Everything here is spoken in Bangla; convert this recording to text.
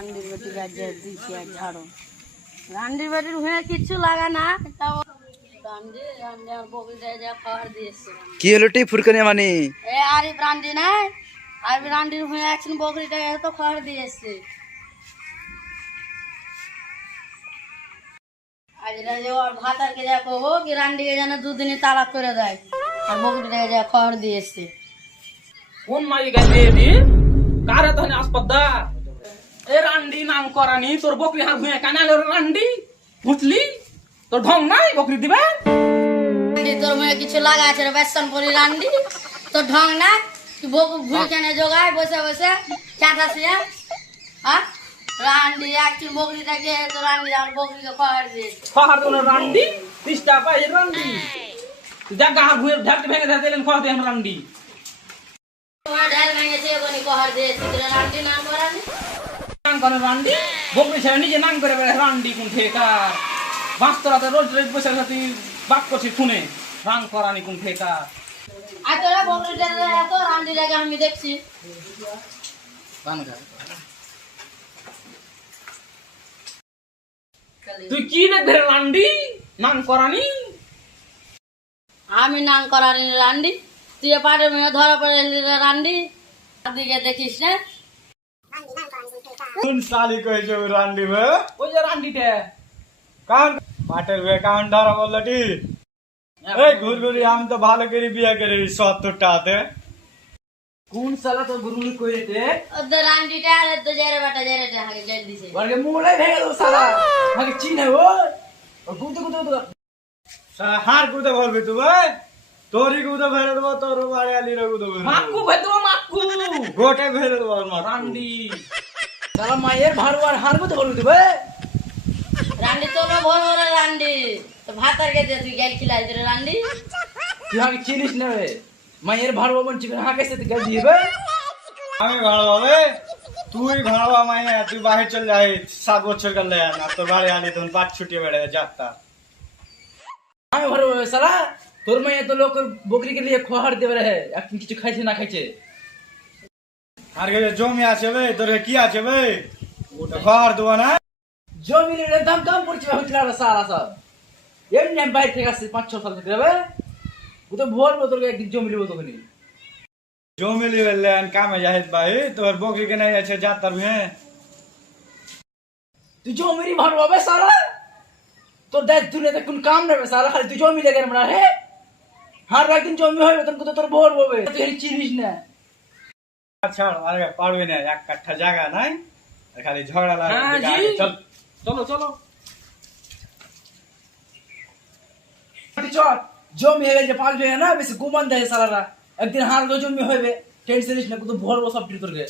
রান্ডির বেটি গাছে দিচ্ছে এক ঝাড়ো রান্ডির বেটির হয়ে কিচ্ছু লাগা না তাও রান্ডি রান্ডি আর বকরিটা যা খাবার দিয়েছে কি হলো টি ফুরকানি মানে এ আরিফ রান্ডি নাই আরিফ রান্ডির হয়ে একজন বকরিটা এত খাবার দিয়েছে আজ রাজে ওর ভাতারকে যা কহবো কি রান্ডিকে যেন দুদিনই তালাক করে দেয় আর বকরিটাকে যা খাবার দিয়েছে কোন মাই গাইলে দি কারে তহনে আসপদ্দা এ রান্ডি নাম করানি তোর বকরি হাত ভুঁয়ে কানালে রান্ডি বুঝলি তোর ঢং নাই বকরি দিবে রান্ডি তোর মুখে কিছু লাগা আছে রে বেসন পরি রান্ডি তোর ঢং না তুই বকু ভুই কেনে জোগায় বসে বসে চাটাছিয়া হ্যাঁ রান্ডি একচুল বকরিটাকে তো রান্ডি আর বকরিকে খাবার দিয়েছে খাহার তোর রান্ডি তিস্তা পাই রান্ডি তুই যা গা ভুঁয়ে ঢাকতে ভেঙে ধরে দিলেন খাওয়া দেন রান্ডি ওরা ডাল ভেঙেছে বনি খাবার দিয়েছে তোর রান্ডি নাম করানি নাম করে রান্ডি বকরি ছেড়ে নিজে নাম করে বেড়ে রান্ডি কোন ঠেকার বাস্তরাতে রোজ রোজ বসে বসে তুই বাক করছিস শুনে রাং করানি কোন ঠেকার আর তোরা বকরিটা এত রান্ডি লাগে আমি দেখছি তুই কি দেখবে রান্ডি নাম করানি আমি নাম করানি রান্ডি তুই পাড়ে মেয়ে ধরা পড়ে রান্ডি দিকে দেখিস না কোন সালি কইছে ওই রান্ডি বে ওই যে রান্ডিটা কান মাঠের বে কান ধরা বললাটি এই ঘুরঘুরি আমি তো ভালো করে বিয়ে করে 70 টাকাতে কোন সালা তো গুরুনি কইতে ওদের রান্ডিটা আর তো জেরে বাটা জেরেটা হাগে জেল দিছে বলকে মোড়ে ভেঙে দাও সালা আগে চিনে ও গুতো গুতো সারা হার কুদে ভরবি তুই ভাই তোরি কুদে ভরে দেব তোর বাড়ি আলি রে কুদে ভরে মাক্কু ভাই তো মাক্কু গোটে ভরে দেব মা রান্ডি সালা মায়ের ভারওয়ার হারবো তো বলবি ভাই রান্ডি তো না ভোর ভোর রান্ডি তো ভাতার কে তুই গেল খিলাই দে রান্ডি তুই আগে চিনিস না রে মায়ের ভারওয়া মন চিবে হাকে সাথে গাল দিবে আমি ভাড়া বে তুই ভাড়া মাইনে তুই বাহির চল যাই 7 বছর করলে না তোর বাড়ি আলি তখন পাঁচ ছুটি বেড়ে যাত্রা আমি ভারওয়া সালা তোর মায়ের তো লোক বকরি কে লিয়ে খোহার দেবে রে এখন কিছু খাইছে না খাইছে আর কে জমি আছে বে তোর কি আছে বে ওটা খাওয়ার দেব না জমির দাম দাম পড়ছে হইতলা রে সালা সব এমনি বাইরে থেকে আসছে 5-6 সাল থেকে রে ও তো ভোর বদল একদিন জমি লিবো তোকে জমি লিবেলেন কামে যাহিদ ভাই তোর বকরি কে নাই আছে যাত্রা ভে তুই জমিরই ভালো হবে সালা তোর দেখ দুনিয়াতে কোন কাম নেবে সালা খালি তুই জমি লেগে না হে হার একদিন জমি হবে তখন তো তোর ভোর হবে তুই চিনিস না ছাড় আর পারবি না এক কাঠা জায়গা নাই আর খালি ঝগড়া লাগে চল চলো চলো চল জমি হয়ে গেছে পাল্টে না বেশি গুমান দেয় সালারা একদিন হার জমি হবে টেনশন নিস না কত ভোর সব ঠিক করে